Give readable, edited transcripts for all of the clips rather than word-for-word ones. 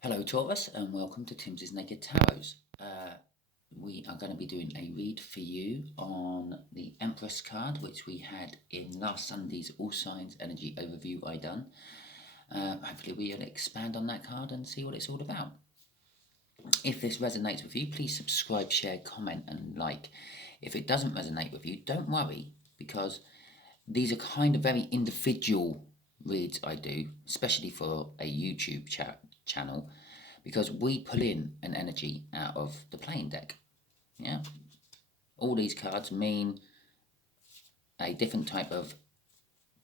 Hello Taurus and welcome to Timsy Naked Tarot. We are going to be doing a read for you on the Empress card, which we had in last Sunday's All Signs Energy Overview I done. Hopefully we'll expand on that card and see what it's all about. If this resonates with you, please subscribe, share, comment and like. If it doesn't resonate with you, don't worry, because these are kind of very individual reads I do, especially for a YouTube channel, because we pull in an energy out of the playing deck. Yeah, all these cards mean a different type of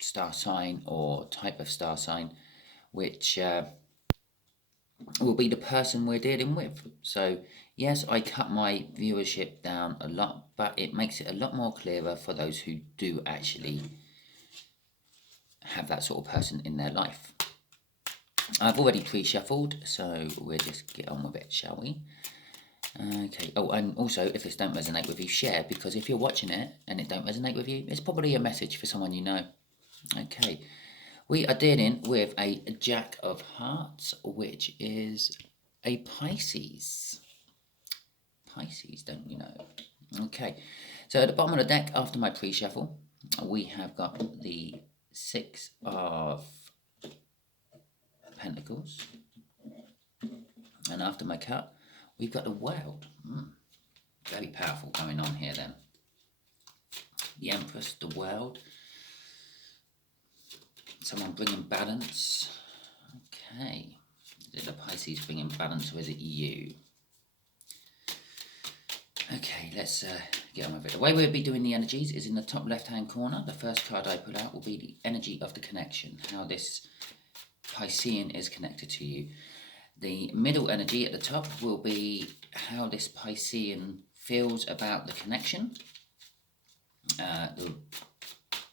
star sign or type of star sign, which will be the person we're dealing with. So yes, I cut my viewership down a lot, but it makes it a lot more clearer for those who do actually have that sort of person in their life. I've already pre-shuffled, so we'll just get on with it, shall we? Okay. Oh, and also, if this don't resonate with you, share, because if you're watching it and it don't resonate with you, it's probably a message for someone you know. Okay. We are dealing with a Jack of Hearts, which is a Pisces. Pisces, don't you know? Okay. So at the bottom of the deck, after my pre-shuffle, we have got the Six of Pentacles. And after my cut, we've got the World. Very powerful going on here then. The Empress, the World. Someone bringing balance. Okay. Is it the Pisces bringing balance, or is it you? Okay, let's get on with it. The way we'll be doing the energies is in the top left-hand corner. The first card I put out will be the energy of the connection, how this Piscean is connected to you. The middle energy at the top will be how this Piscean feels about the connection. The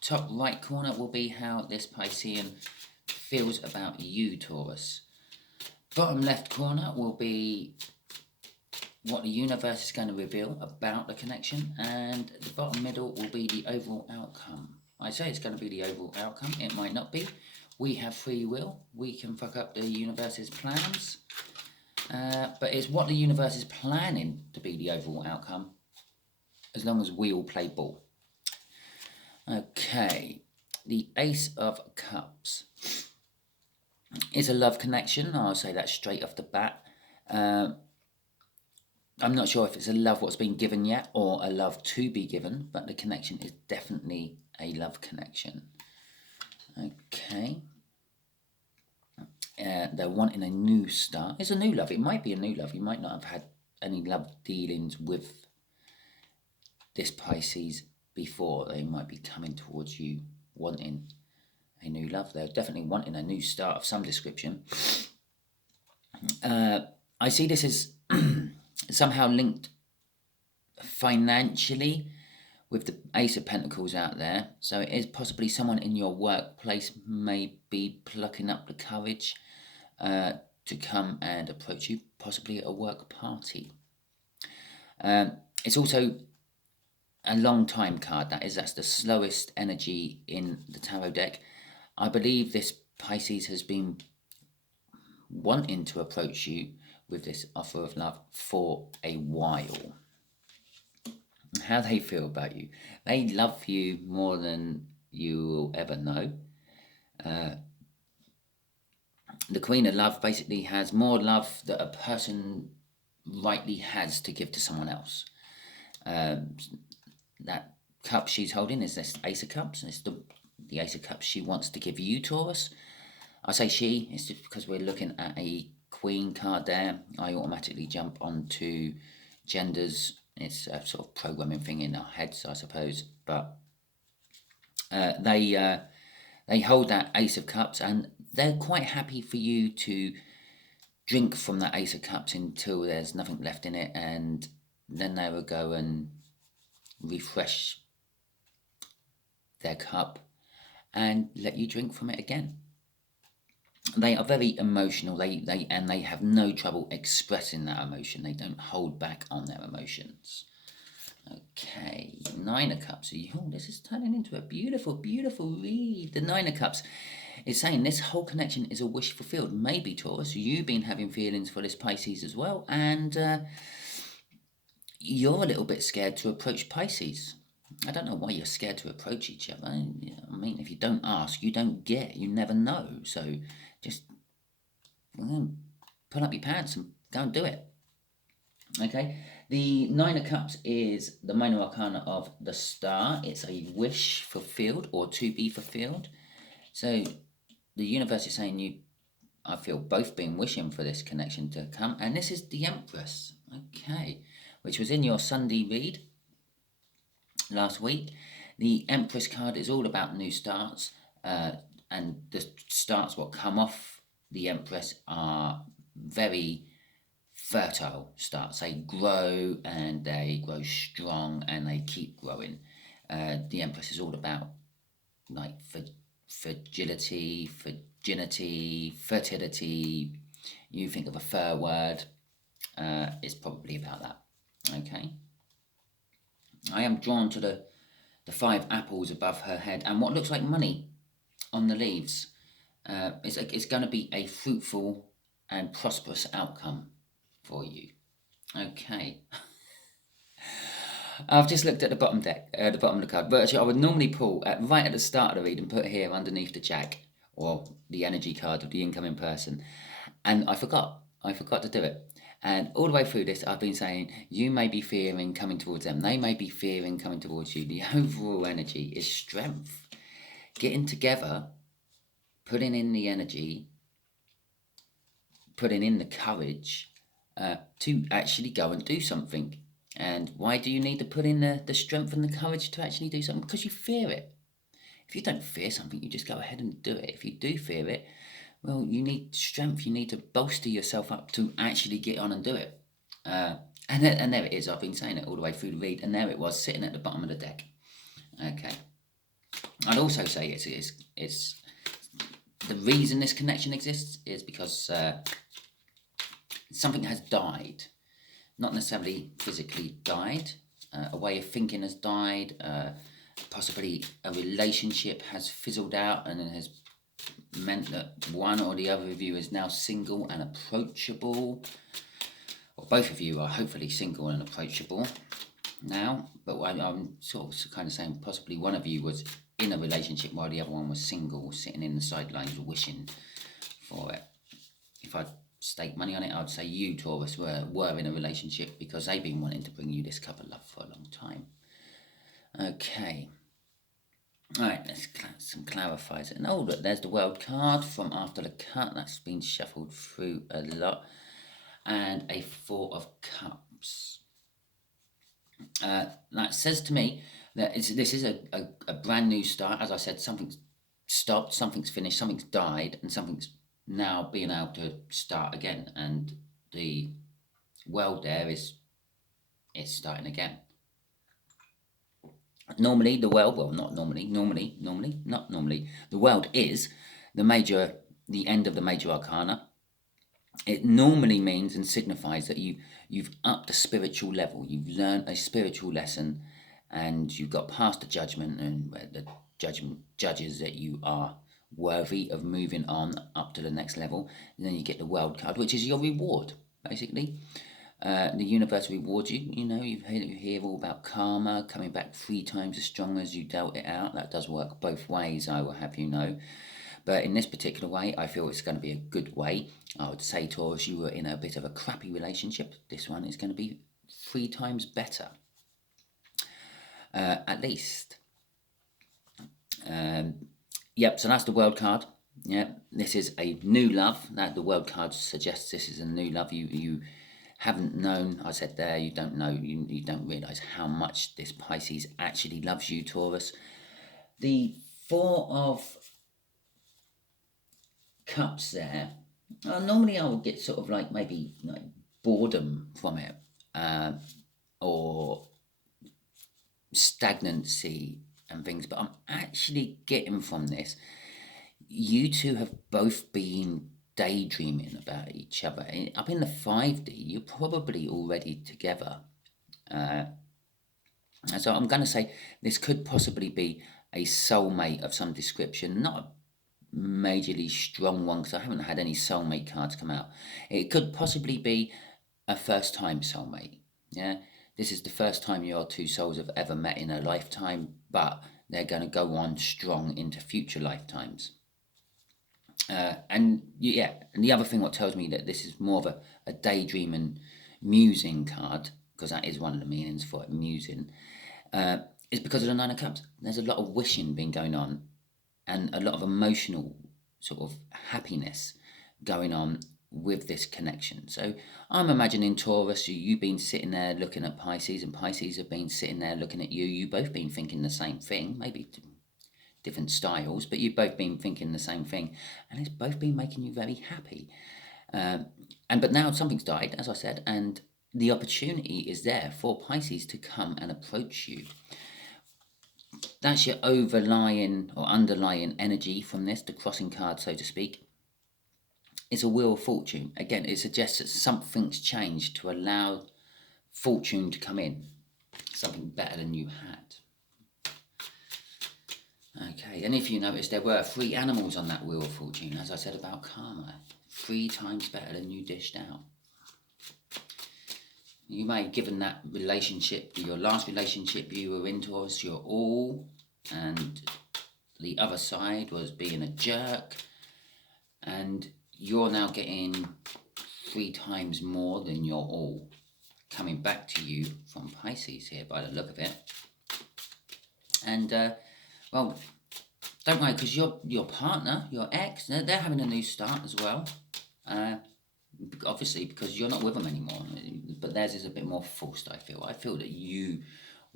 top right corner will be how this Piscean feels about you, Taurus. Bottom left corner will be what the universe is going to reveal about the connection, and the bottom middle will be the overall outcome. I say it's going to be the overall outcome, it might not be. We have free will, we can fuck up the universe's plans, but it's what the universe is planning to be the overall outcome, as long as we all play ball. Okay, the Ace of Cups is a love connection. I'll say that straight off the bat. I'm not sure if it's a love what's been given yet or a love to be given, but the connection is definitely a love connection. Okay. They're wanting a new start. It's a new love. It might be a new love. You might not have had any love dealings with this Pisces before. They might be coming towards you wanting a new love. They're definitely wanting a new start of some description. I see this as somehow linked financially with the Ace of Pentacles out there. So it is possibly someone in your workplace may be plucking up the courage to come and approach you, possibly at a work party. It's also a long time card. That's the slowest energy in the tarot deck. I believe this Pisces has been wanting to approach you with this offer of love for a while. How they feel about you. They love you more than you will ever know. The Queen of Love basically has more love that a person rightly has to give to someone else. That cup she's holding is this Ace of Cups, and it's the Ace of Cups she wants to give you, Taurus. I say she, it's just because we're looking at a Queen card there. I automatically jump onto genders. It's a sort of programming thing in our heads, I suppose. But they hold that Ace of Cups, and they're quite happy for you to drink from that Ace of Cups until there's nothing left in it, and then they will go and refresh their cup and let you drink from it again. They are very emotional. They have no trouble expressing that emotion. They don't hold back on their emotions. Okay, Nine of Cups. Oh, this is turning into a beautiful, beautiful read. The Nine of Cups is saying this whole connection is a wish fulfilled. Maybe, Taurus, you've been having feelings for this Pisces as well, and you're a little bit scared to approach Pisces. I don't know why you're scared to approach each other. I mean, if you don't ask, you don't get. You never know. So just pull up your pants and go and do it. Okay, the Nine of Cups is the minor arcana of the Star. It's a wish fulfilled or to be fulfilled. So the universe is saying you, I feel, both been wishing for this connection to come. And this is the Empress, okay, which was in your Sunday read last week. The Empress card is all about new starts, and the starts what come off the Empress are very fertile starts. They grow and they grow strong and they keep growing. The Empress is all about like fragility, fertility. You think of a fur word, it's probably about that. Okay. I am drawn to the 5 apples above her head and what looks like money on the leaves. It's going to be a fruitful and prosperous outcome for you. Okay. I've just looked at the bottom deck, the bottom of the card. But actually, I would normally pull right at the start of the read and put here underneath the Jack or the energy card of the incoming person, and I forgot to do it. And all the way through this, I've been saying you may be fearing coming towards them. They may be fearing coming towards you. The overall energy is strength, getting together, putting in the energy, putting in the courage to actually go and do something. And why do you need to put in the strength and the courage to actually do something? Because you fear it. If you don't fear something, you just go ahead and do it. If you do fear it, well, you need strength. You need to bolster yourself up to actually get on and do it. And there it is. I've been saying it all the way through the read, and there it was, sitting at the bottom of the deck. Okay. I'd also say it's the reason this connection exists is because something has died. Not necessarily physically died. A way of thinking has died. Possibly a relationship has fizzled out and it has meant that one or the other of you is now single and approachable. Or both of you are hopefully single and approachable now. But I'm sort of kind of saying possibly one of you was in a relationship while the other one was single, sitting in the sidelines wishing for it. If I stake money on it, I'd say you, Taurus, were in a relationship because they've been wanting to bring you this cup of love for a long time. Okay. Alright, let's some clarifiers. And oh, look, there's the World card from after the cut. That's been shuffled through a lot. And a 4 of Cups. That says to me that this is a brand new start. As I said, something's stopped, something's finished, something's died, and something's now being able to start again. And the world there is starting again. Normally, the world, well, not normally, not normally, the world is the end of the major arcana. It normally means and signifies that you've upped a spiritual level, you've learned a spiritual lesson, and you've got past the judgment, and the judgment judges that you are worthy of moving on up to the next level. And then you get the World card, which is your reward, basically. The universe rewards you. You know, you hear all about karma, coming back 3 times as strong as you dealt it out. That does work both ways, I will have you know. But in this particular way, I feel it's going to be a good way. I would say, Taurus, you were in a bit of a crappy relationship. This one is going to be 3 times better. At least. Yep, so that's the World card. Yeah, this is a new love. That the World card suggests this is a new love. You haven't known, I said there, you don't know, you don't realise how much this Pisces actually loves you, Taurus. The 4 of Cups there, normally I would get sort of like maybe like boredom from it, or stagnancy and things, but I'm actually getting from this, you two have both been daydreaming about each other. Up in the 5D, you're probably already together. And so I'm going to say this could possibly be a soulmate of some description, not a majorly strong one because I haven't had any soulmate cards come out. It could possibly be a first time soulmate. Yeah, this is the first time your two souls have ever met in a lifetime, but they're going to go on strong into future lifetimes. And the other thing what tells me that this is more of a daydream and musing card, because that is one of the meanings for it, musing, is because of the Nine of Cups. There's a lot of wishing been going on and a lot of emotional sort of happiness going on with this connection. So I'm imagining Taurus, you've been sitting there looking at Pisces, and Pisces have been sitting there looking at you. You've both been thinking the same thing, maybe different styles, but you've both been thinking the same thing, and it's both been making you very happy. But now something's died, as I said, and the opportunity is there for Pisces to come and approach you. That's your overlying or underlying energy from this, the crossing card, so to speak. It's a wheel of fortune. Again, it suggests that something's changed to allow fortune to come in, something better than you had. Okay, and if you notice, there were 3 animals on that wheel of fortune, as I said about karma. 3 times better than you dished out. You may have given that relationship, your last relationship you were in, Taurus, your all, and the other side was being a jerk, and you're now getting 3 times more than your all coming back to you from Pisces here, by the look of it. And, well, don't worry, because your partner, your ex, they're having a new start as well. Obviously, because you're not with them anymore, but theirs is a bit more forced, I feel. I feel that you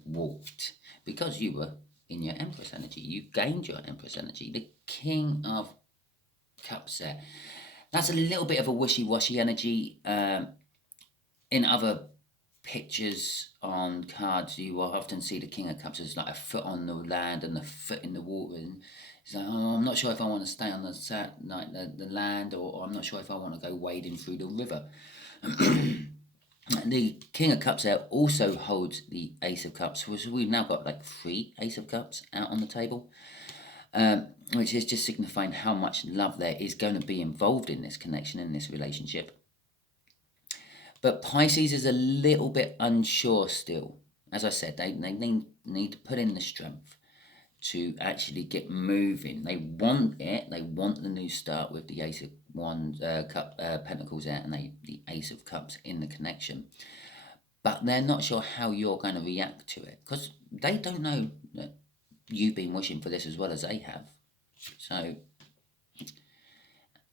walked, because you were in your Empress energy, you gained your Empress energy. The King of Cups there, that's a little bit of a wishy-washy energy. In other pictures on cards, you will often see the King of Cups as like a foot on the land and a foot in the water, and it's like, oh, I'm not sure if I want to stay on the land, or I'm not sure if I want to go wading through the river. The King of Cups there also holds the Ace of Cups, so we've now got like 3 Ace of Cups out on the table, which is just signifying how much love there is going to be involved in this connection, in this relationship. But Pisces is a little bit unsure still. As I said, they need to put in the strength to actually get moving. They want it. They want the new start with the Ace of Wands, Pentacles there, and the Ace of Cups in the connection. But they're not sure how you're going to react to it, because they don't know that you've been wishing for this as well as they have. So,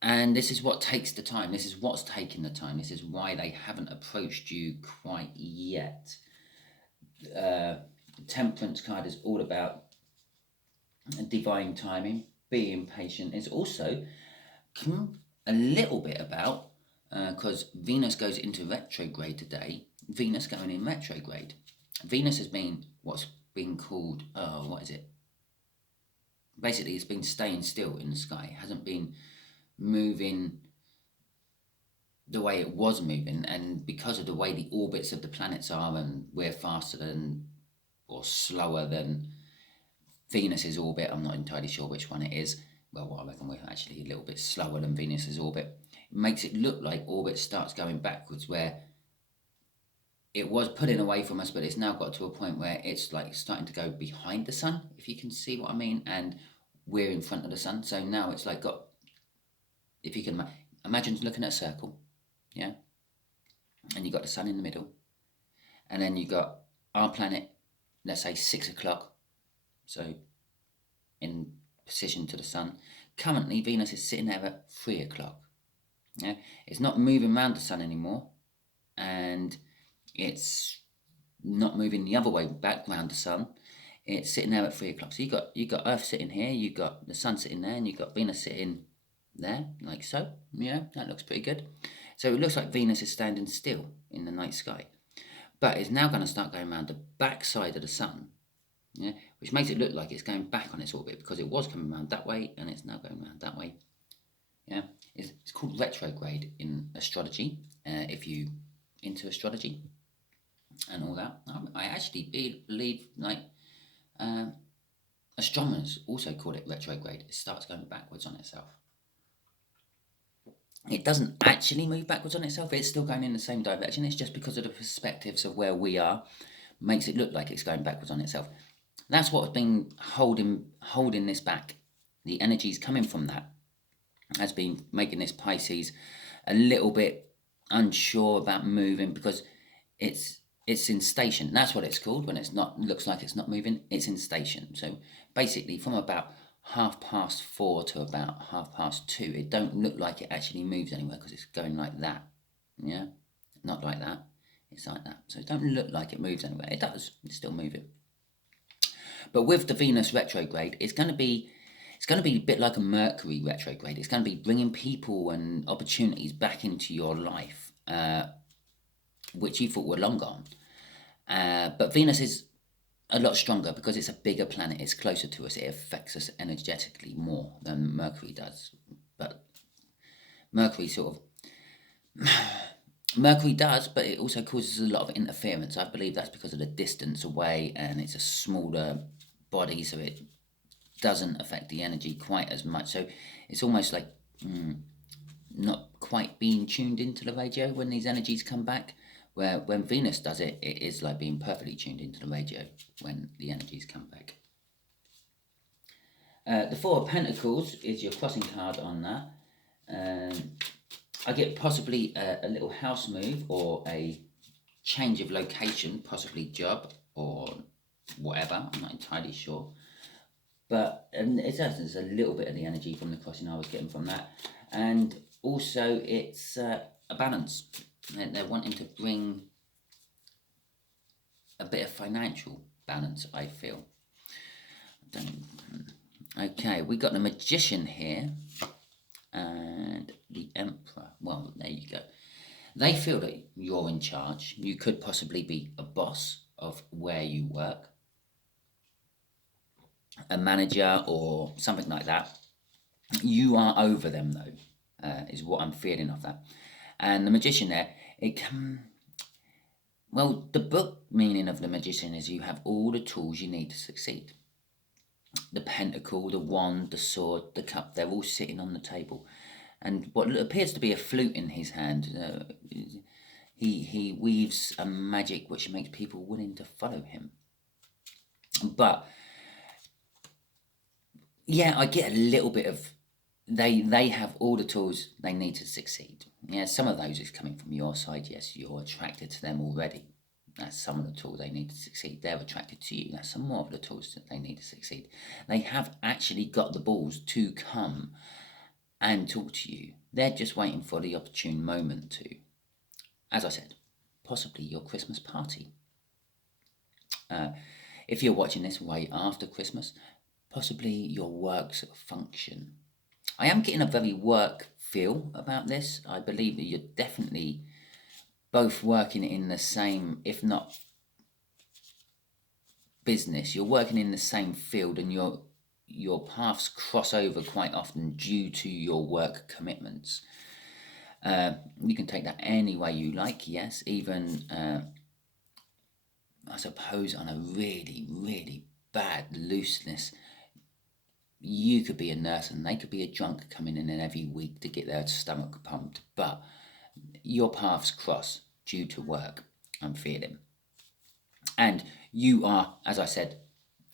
and this is what takes the time. This is what's taking the time. This is why they haven't approached you quite yet. The Temperance card is all about divine timing, being patient. It's also a little bit about, because Venus goes into retrograde today, Venus going in retrograde. Venus has been what's been called, what is it? Basically, it's been staying still in the sky. It hasn't been moving the way it was moving, and because of the way the orbits of the planets are, and we're faster than or slower than Venus's orbit, I'm not entirely sure which one it is. Well, I reckon we're actually a little bit slower than Venus's orbit. It makes it look like orbit starts going backwards, where it was pulling away from us, but it's now got to a point where it's like starting to go behind the sun, if you can see what I mean, and we're in front of the sun. So now it's like got, if you can imagine looking at a circle, yeah, and you got the sun in the middle, and then you got our planet, let's say 6 o'clock, so in position to the sun. Currently, Venus is sitting there at 3 o'clock. Yeah, it's not moving around the sun anymore, and it's not moving the other way back around the sun. It's sitting there at 3 o'clock. So you got Earth sitting here, you got the sun sitting there, and you got Venus sitting there, like so. Yeah, that looks pretty good. So it looks like Venus is standing still in the night sky, but it's now going to start going around the back side of the sun. Yeah, which makes it look like it's going back on its orbit, because it was coming around that way and it's now going around that way. Yeah, it's called retrograde in astrology, if you into astrology. and all that. I actually believe, like, astronomers also call it retrograde. It starts going backwards on itself. It doesn't actually move backwards on itself. It's still going in the same direction. It's just because of the perspectives of where we are makes it look like it's going backwards on itself. That's what's been holding this back. The energies coming from that has been making this Pisces a little bit unsure about moving, because it's in station. That's what it's called when it's not, looks like it's not moving. It's in station. So basically, from about 4:30 to about 2:30, it don't look like it actually moves anywhere, because it's going like that. Yeah, not like that. It's like that. So it don't look like it moves anywhere. It does. It's still moving. But with the Venus retrograde, it's going to be a bit like a Mercury retrograde. It's going to be bringing people and opportunities back into your life, which you thought were long gone. But Venus is a lot stronger because it's a bigger planet. It's closer to us. It affects us energetically more than Mercury does. But Mercury does, but it also causes a lot of interference. I believe that's because of the distance away, and it's a smaller body, so it doesn't affect the energy quite as much. So it's almost like not quite being tuned into the radio when these energies come back. Where when Venus does it, it is like being perfectly tuned into the radio when the energies come back. The Four of Pentacles is your crossing card on that. I get possibly a little house move or a change of location, possibly job or whatever. I'm not entirely sure. But there's a little bit of the energy from the crossing I was getting from that. And also it's a balance. They're wanting to bring a bit of financial balance, I feel. Okay, we got the Magician here and the Emperor. Well, there you go. They feel that you're in charge. You could possibly be a boss of where you work, a manager or something like that. You are over them, though, is what I'm feeling of that. And the Magician there, well, the book meaning of the Magician is you have all the tools you need to succeed. The Pentacle, the Wand, the Sword, the Cup, they're all sitting on the table. And what appears to be a flute in his hand, he weaves a magic which makes people willing to follow him. But, yeah, I get a little bit of, they have all the tools they need to succeed. Yeah, some of those is coming from your side. Yes, you're attracted to them already. That's some of the tools they need to succeed. They're attracted to you. That's some more of the tools that they need to succeed. They have actually got the balls to come and talk to you. They're just waiting for the opportune moment to, as I said, possibly your Christmas party. If you're watching this way after Christmas, possibly your work's function. I am getting a very work feel about this. I believe that you're definitely both working in the same, if not business, you're working in the same field, and your paths cross over quite often due to your work commitments. You can take that any way you like, yes, even I suppose on a really, really bad looseness. You could be a nurse and they could be a drunk coming in every week to get their stomach pumped, but your paths cross due to work, I'm feeling. And you are, as I said,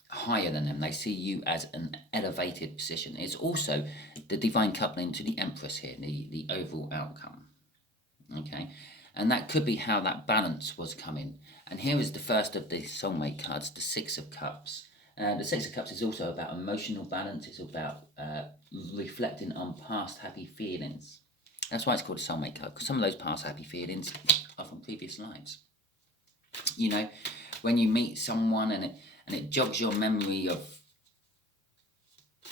higher than them. They see you as an elevated position. It's also the divine coupling to the Empress here, the overall outcome. Okay, and that could be how that balance was coming. And here is the first of the soulmate cards, the Six of Cups. The Six of Cups is also about emotional balance. It's about reflecting on past happy feelings. That's why it's called a soulmate card, because some of those past happy feelings are from previous lives. You know, when you meet someone and it jogs your memory of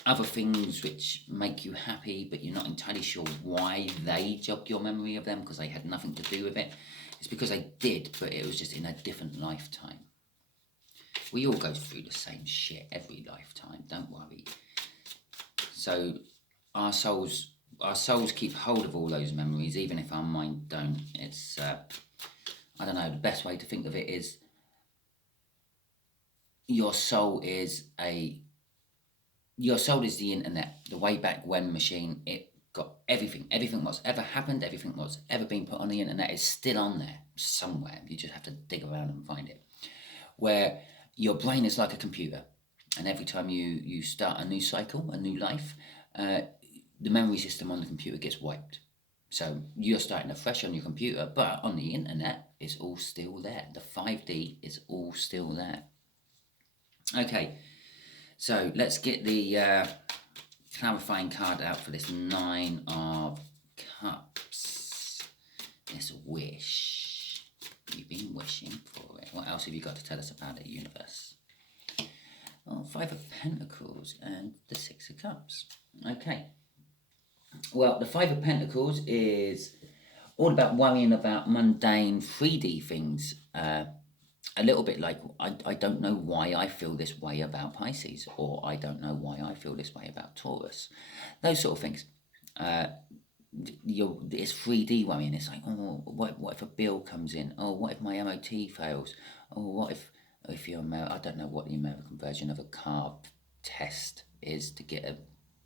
other things which make you happy, but you're not entirely sure why they jog your memory of them, because they had nothing to do with it. It's because they did, but it was just in a different lifetime. We all go through the same shit every lifetime, don't worry. So our souls keep hold of all those memories, even if our mind don't. It's I don't know, the best way to think of it is your soul is the internet, the way back when machine. It got everything what's ever happened, everything what's ever been put on the internet is still on there somewhere. You just have to dig around and find it. Where your brain is like a computer, and every time you start a new cycle, a new life, the memory system on the computer gets wiped. So you're starting afresh on your computer, but on the internet, it's all still there. The 5D is all still there. Okay, so let's get the clarifying card out for this 9 of Cups. This wish. You've been wishing for it. What else have you got to tell us about it, universe? Oh, 5 of Pentacles and the 6 of Cups. Okay. Well, the 5 of Pentacles is all about worrying about mundane 3D things. A little bit like, I don't know why I feel this way about Pisces, or I don't know why I feel this way about Taurus. Those sort of things. It's 3D worrying. It's like, oh, what if a bill comes in? Oh, what if my MOT fails? Oh, what if you're I don't know what the American version of a car test is to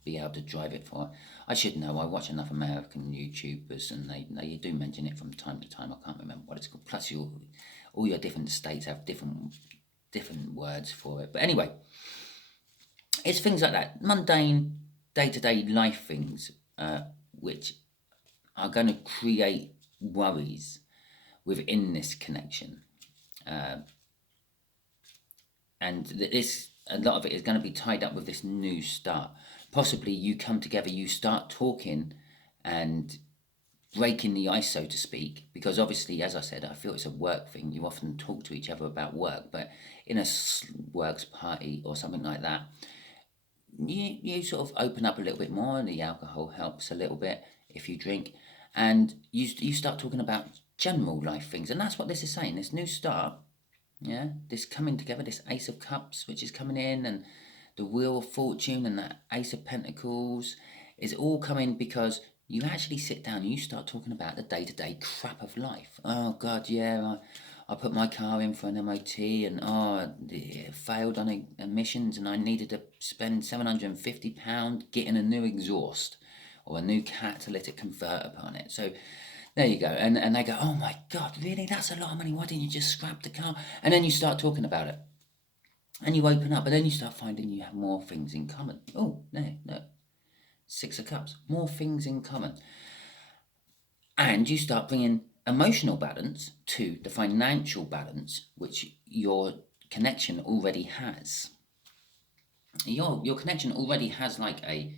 be able to drive it for. I should know. I watch enough American YouTubers, and they do mention it from time to time. I can't remember what it's called. Plus, all your different states have different words for it. But anyway, it's things like that, mundane, day-to-day life things, which are going to create worries within this connection. And a lot of it is going to be tied up with this new start. Possibly you come together, you start talking and breaking the ice, so to speak, because obviously, as I said, I feel it's a work thing. You often talk to each other about work, but in a works party or something like that, you sort of open up a little bit more, and the alcohol helps a little bit if you drink, and you start talking about general life things, and that's what this is saying, this new start, yeah, this coming together, this Ace of Cups, which is coming in, and the Wheel of Fortune and that Ace of Pentacles is all coming because you actually sit down and you start talking about the day-to-day crap of life. Oh, God, yeah, I put my car in for an MOT, and it failed on emissions, and I needed to spend £750 getting a new exhaust or a new catalytic converter on it. So there you go. And they go, oh, my God, really? That's a lot of money. Why didn't you just scrap the car? And then you start talking about it. And you open up, but then you start finding you have more things in common. Oh, no. 6 of Cups, more things in common. And you start bringing emotional balance to the financial balance, which your connection already has. Your connection already has like a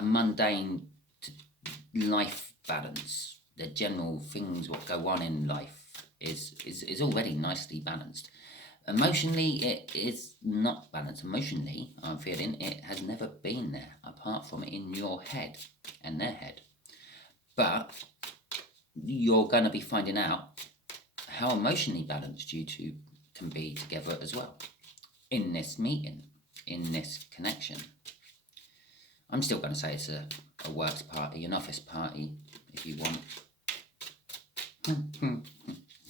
mundane life balance. The general things what go on in life is already nicely balanced. Emotionally, it is not balanced. Emotionally, I'm feeling it has never been there, apart from in your head and their head. But you're going to be finding out how emotionally balanced you two can be together as well in this meeting, in this connection. I'm still going to say it's a works party, an office party, if you want.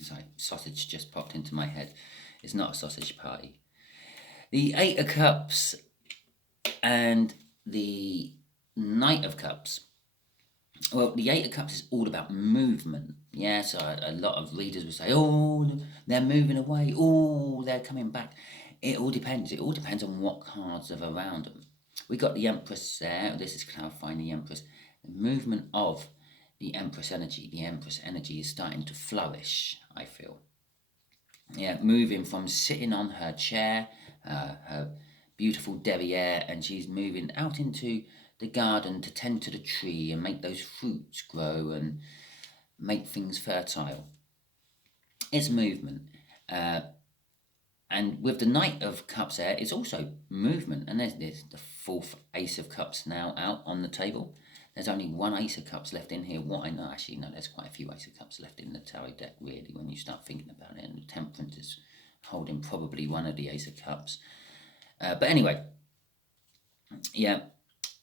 Sorry, sausage just popped into my head. It's not a sausage party. The 8 of Cups and the Knight of Cups. Well, the 8 of Cups is all about movement. Yeah, so a lot of readers will say, oh, they're moving away. Oh, they're coming back. It all depends. It all depends on what cards are around them. We got the Empress there. This is clarifying the Empress. The movement of the Empress energy. The Empress energy is starting to flourish, I feel. Yeah, moving from sitting on her chair, her beautiful derriere, and she's moving out into the garden to tend to the tree and make those fruits grow and make things fertile. It's movement. And with the Knight of Cups there, it's also movement. And there's the 4th Ace of Cups now out on the table. There's only 1 Ace of Cups left in here. What I know, actually, no, there's quite a few Ace of Cups left in the tarot deck, really, when you start thinking about it. And the Temperance is holding probably 1 of the Ace of Cups. But anyway, yeah,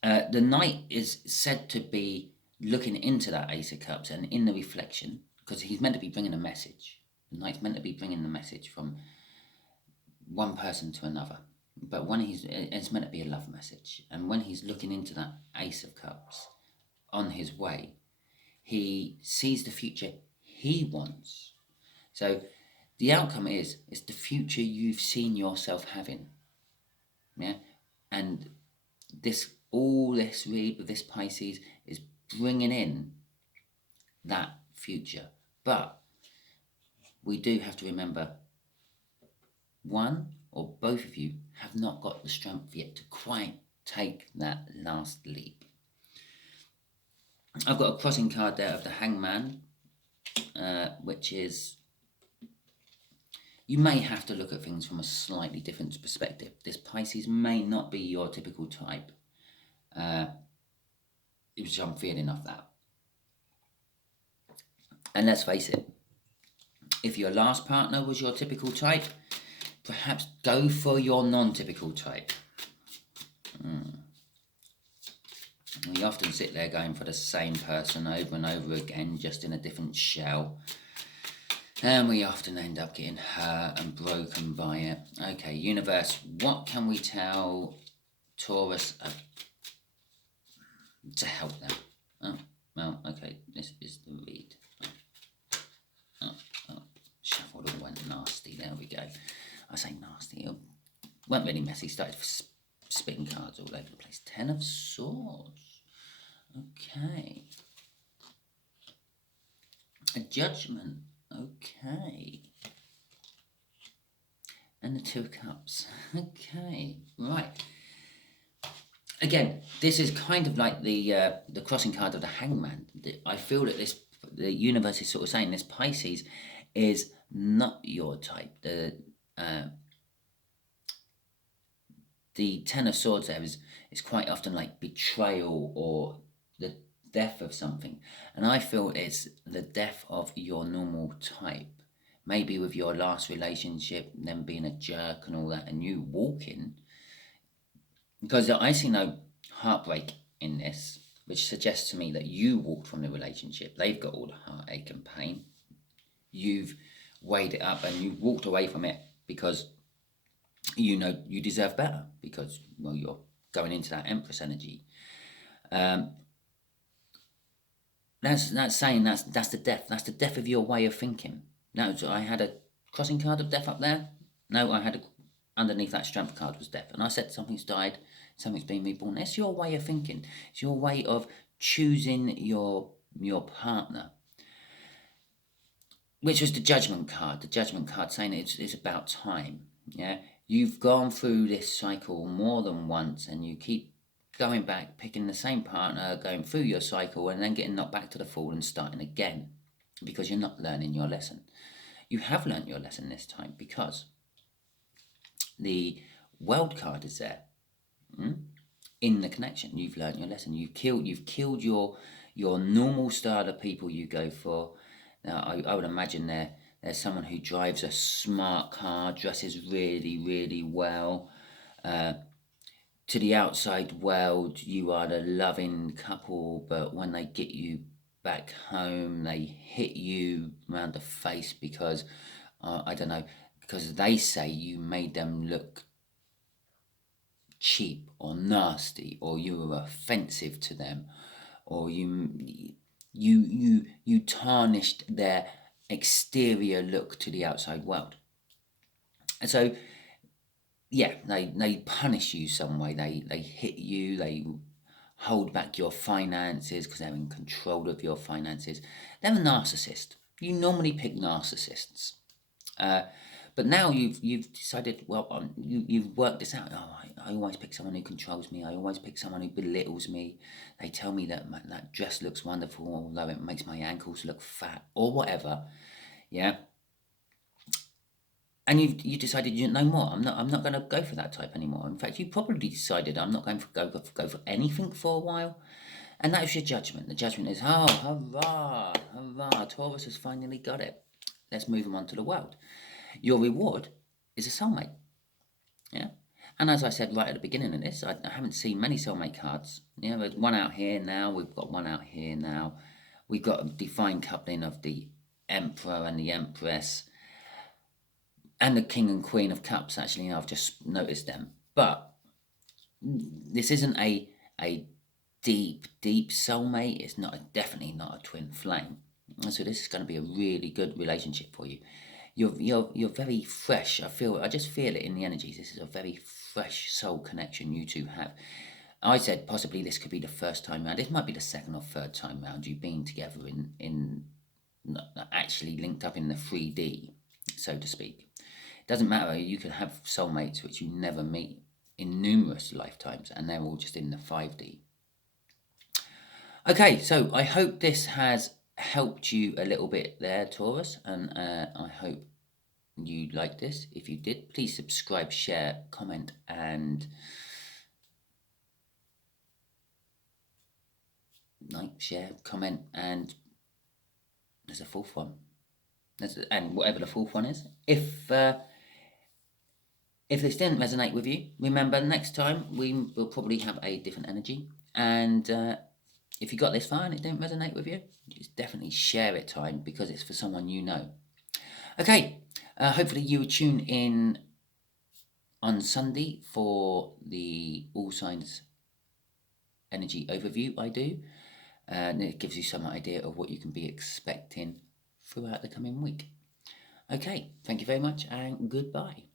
the Knight is said to be looking into that Ace of Cups, and in the reflection, because he's meant to be bringing a message. The Knight's meant to be bringing the message from one person to another. But when it's meant to be a love message. And when he's looking into that Ace of Cups on his way, he sees the future he wants. So the outcome is the future you've seen yourself having. Yeah. And all this read with this Pisces is bringing in that future. But we do have to remember, one or both of you have not got the strength yet to quite take that last leap. I've got a crossing card there of the Hangman, which is, you may have to look at things from a slightly different perspective. This Pisces may not be your typical type, which I'm feeling of that. And let's face it, if your last partner was your typical type, perhaps go for your non-typical type. We often sit there going for the same person over and over again, just in a different shell. And we often end up getting hurt and broken by it. Okay, universe, what can we tell Taurus to help them? Oh, well, okay, this is the read. Shuffled all went nasty, there we go. I say nasty, it went really messy, started spitting cards all over the place. 10 of Swords. Okay. A Judgment. Okay. And the 2 of Cups. Okay. Right. Again, this is kind of like the crossing card of the Hangman. I feel that the universe is sort of saying this Pisces is not your type. The 10 of Swords there is quite often like betrayal or the death of something. And I feel it's the death of your normal type. Maybe with your last relationship, them being a jerk and all that, and you walking. Because I see no heartbreak in this, which suggests to me that you walked from the relationship. They've got all the heartache and pain. You've weighed it up and you walked away from it because you know you deserve better, because, well, you're going into that Empress energy. That's saying that's the death. That's the death of your way of thinking. No, so I had a crossing card of death up there. No, I had underneath that strength card was death. And I said something's died, something's been reborn. It's your way of thinking. It's your way of choosing your partner. Which was the Judgment card. The Judgment card saying it's about time. Yeah, you've gone through this cycle more than once, and you keep going back, picking the same partner, going through your cycle, and then getting knocked back to the fall and starting again, because you're not learning your lesson. You have learned your lesson this time, because the World card is there. In the connection, you've learned your lesson. You've killed your normal style of people you go for. Now, I would imagine there's someone who drives a smart car, dresses really, really well. To the outside world, you are the loving couple, but when they get you back home, they hit you around the face because, I don't know, because they say you made them look cheap or nasty, or you were offensive to them, or you tarnished their exterior look to the outside world. And so, yeah, they punish you some way. They hit you. They hold back your finances because they're in control of your finances. They're a narcissist. You normally pick narcissists. But now you've decided, well, you've worked this out. Oh, I always pick someone who controls me. I always pick someone who belittles me. They tell me that dress looks wonderful, although it makes my ankles look fat, or whatever. Yeah. And you decided no more. I'm not going to go for that type anymore. In fact, you probably decided I'm not going to go for anything for a while. And that is your judgment. The judgment is, oh, hurrah, hurrah, Taurus has finally got it. Let's move him on to the world. Your reward is a soulmate. Yeah. And as I said right at the beginning of this, I haven't seen many soulmate cards. Yeah, there's one out here now. We've got one out here now. We've got a defined coupling of the Emperor and the Empress and the King and Queen of Cups, actually. I've just noticed them. But this isn't a deep soulmate. It's definitely not a twin flame. So this is going to be a really good relationship for you. You're very fresh. I just feel it in the energies. This is a very fresh soul connection you two have. I said possibly this could be the first time round. This might be the second or third time round you've been together in actually linked up in the 3D, so to speak. It doesn't matter. You can have soulmates which you never meet in numerous lifetimes, and they're all just in the 5D. Okay, so I hope this has helped you a little bit there, Taurus, and I hope you liked this. If you did, please subscribe, share, comment, and like, share, comment, and there's a fourth one. And whatever the fourth one is. If this didn't resonate with you, remember next time we will probably have a different energy. And if you got this far and it didn't resonate with you, just definitely share it time, because it's for someone you know. Okay, hopefully you will tune in on Sunday for the All Signs energy overview I do. And it gives you some idea of what you can be expecting throughout the coming week. Okay, thank you very much and goodbye.